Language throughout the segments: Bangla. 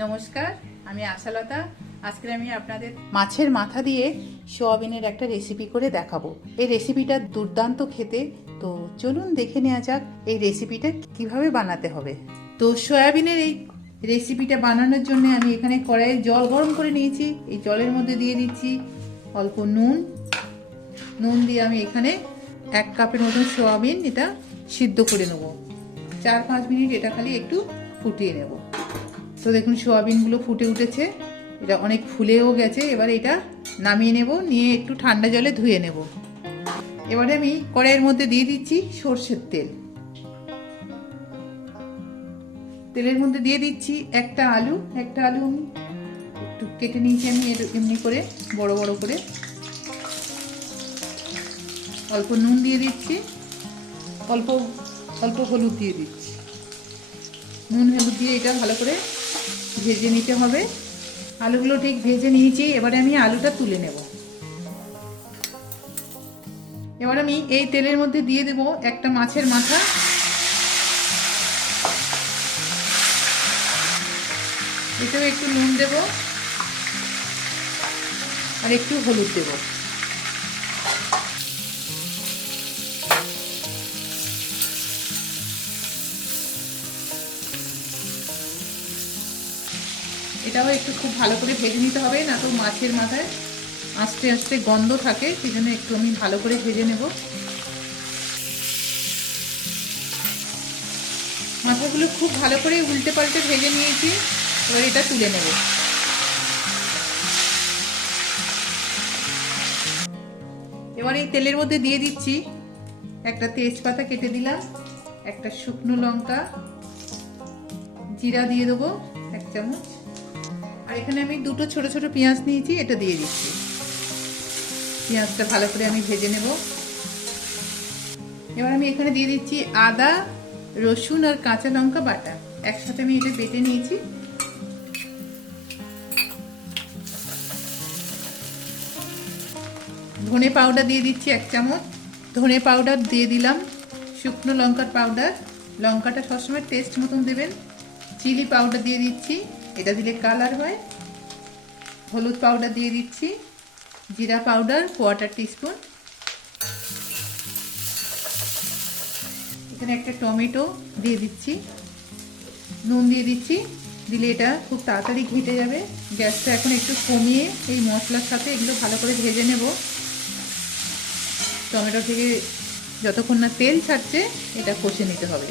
নমস্কার, আমি আশালতা। আজকে আমি আপনাদের মাছের মাথা দিয়ে সোয়াবিনের একটা রেসিপি করে দেখাবো। এই রেসিপিটা দুর্দান্ত খেতে। তো চলুন দেখে নেওয়া যাক এই রেসিপিটা কীভাবে বানাতে হবে। তো সয়াবিনের এই রেসিপিটা বানানোর জন্য আমি এখানে কড়াইয়ে জল গরম করে নিয়েছি। এই জলের মধ্যে দিয়ে দিচ্ছি অল্প নুন। নুন দিয়ে আমি এখানে এক কাপের মতন সোয়াবিন এটা সিদ্ধ করে নেব। চার পাঁচ মিনিট এটা খালি একটু ফুটিয়ে নেব। তো দেখুন, সোয়াবিনগুলো ফুটে উঠেছে। এটা অনেক ফুলেও গেছে। এবার এটা নামিয়ে নেব, নিয়ে একটু ঠান্ডা জলে ধুয়ে নেব। এবারে আমি কড়াইয়ের মধ্যে দিয়ে দিচ্ছি সর্ষের তেল। তেলের মধ্যে দিয়ে দিচ্ছি একটা আলু। একটা আলু আমি একটু কেটে নিয়েছি আমি এমনি করে, বড় বড় করে। অল্প নুন দিয়ে দিচ্ছি। অল্প অল্প হলুদ দিয়ে দিচ্ছি। নুন, হলুদ দিয়ে এটা ভালো করে ভেজে নিতে হবে। আলুগুলো ঠিক ভেজে নিয়েছি, এবারে আমি আলুটা তুলে নেব। এবার আমি এই তেলের মধ্যে দিয়ে দেব একটা মাছের মাথা। এতেও একটু নুন দেব। আর একটু হলুদ দেবো। এটাও একটু খুব ভালো করে ভেজে নিতে হবে, না তো মাছের মাথায় আস্তে আস্তে গন্ধ থাকে সেই জন্য একটু আমি ভালো করে ভেজে নেব। মাথাগুলো খুব ভালো করে উল্টে পাল্টে ভেজে নিয়েছি, এবার এটা তুলে নেব। এবার এই তেলের মধ্যে দিয়ে দিচ্ছি একটা তেজপাতা কেটে দিলাম, একটা শুকনো লঙ্কা, জিরা দিয়ে দেবো, এক চামচ। আর এখানে আমি দুটো ছোট ছোট পেঁয়াজ নিয়েছি, এটা দিয়ে দিচ্ছি। পেঁয়াজটা ভালো করে আমি ভেজে নেব। এবার আমি এখানে দিয়ে দিচ্ছি আদা, রসুন আর কাঁচা লঙ্কা বাটা। একসাথে আমি এটা বেটে নিয়েছি। ধনে পাউডার দিয়ে দিচ্ছি এক চামচ। ধনে পাউডার দিয়ে দিলাম শুকনো লঙ্কার পাউডার। লঙ্কাটা সবসময় টেস্ট মতন দেবেন। চিলি পাউডার দিয়ে দিচ্ছি। এটা দিলে কালার হয়। হলুদ পাউডার দিয়ে দিচ্ছি, জিরা পাউডার কোয়াটার টিস্পুন এখানে একটা টমেটো দিয়ে দিচ্ছি। নুন দিয়ে দিচ্ছি, দিলে এটা খুব তাড়াতাড়ি ঘেটে যাবে। গ্যাসটা এখন একটু কমিয়ে এই মশলার সাথে এগুলো ভালো করে ভেজে নেব। টমেটো থেকে যতক্ষণ না তেল ছাড়ছে, এটা কষে নিতে হবে।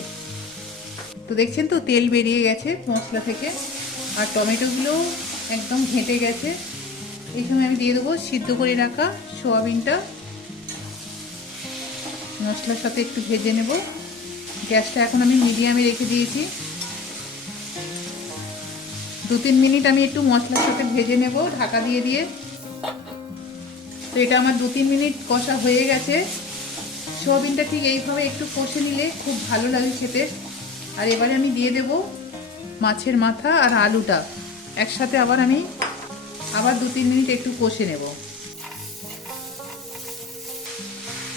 তো দেখছেন তো তেল বেরিয়ে গেছে মশলা থেকে। আর টমেটোগুলো একদম ঘেঁটে গেছে। সময় আমি দিয়ে দেবো সিদ্ধ করে রাখা সোয়াবিনটা। মশলার সাথে একটু ভেজে নেব। গ্যাসটা এখন আমি মিডিয়ামে রেখে দিয়েছি। দু তিন মিনিট আমি একটু মশলার সাথে ভেজে নেব, ঢাকা দিয়ে দিয়ে। তো এটা আমার দু তিন মিনিট কষা হয়ে গেছে। সোয়াবিনটা ঠিক এইভাবে একটু কষে নিলে খুব ভালো লাগে খেতে। আর এবারে আমি দিয়ে দেব মাছের মাথা আর আলুটা। একসাথে আবার আমি আবার দু তিন মিনিট একটু কষে নেব।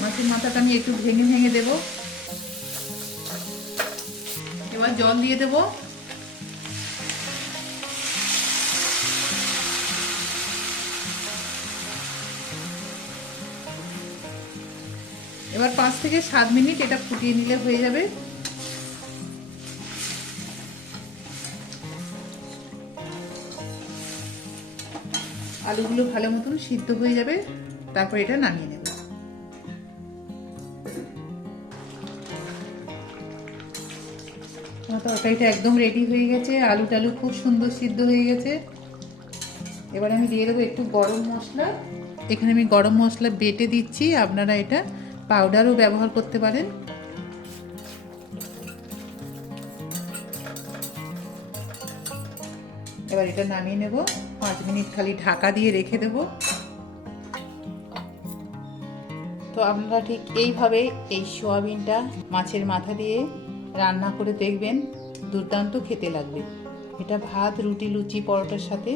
মাছের মাথাটা আমি একটু ভেঙে ভেঙে দেব। এবার জল দিয়ে দেব। এবার পাঁচ থেকে সাত মিনিট এটা ফুটিয়ে নিলে হয়ে যাবে। আলুগুলো ভালো মতন সিদ্ধ হয়ে যাবে, তারপর এটা নামিয়ে নেব। তরকারিটা একদম রেডি হয়ে গেছে, আলু টালু খুব সুন্দর সিদ্ধ হয়ে গেছে। এবার আমি দিয়ে দেবো একটু গরম মশলা। এখানে আমি গরম মশলা বেটে দিচ্ছি, আপনারা এটা পাউডারও ব্যবহার করতে পারেন। এবার এটা নামিয়ে নেব। পাঁচ মিনিট খালি ঢাকা দিয়ে রেখে দেব। তো আপনারা ঠিক এইভাবে এই সোয়াবিনটা মাছের মাথা দিয়ে রান্না করে দেখবেন, দুর্দান্ত খেতে লাগবে। এটা ভাত, রুটি, লুচি, পরোটার সাথে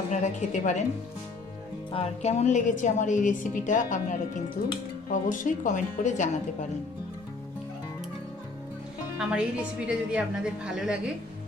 আপনারা খেতে পারেন। আর কেমন লেগেছে আমার এই রেসিপিটা আপনারা কিন্তু অবশ্যই কমেন্ট করে জানাতে পারেন। আমার এই রেসিপিটা যদি আপনাদের ভালো লাগে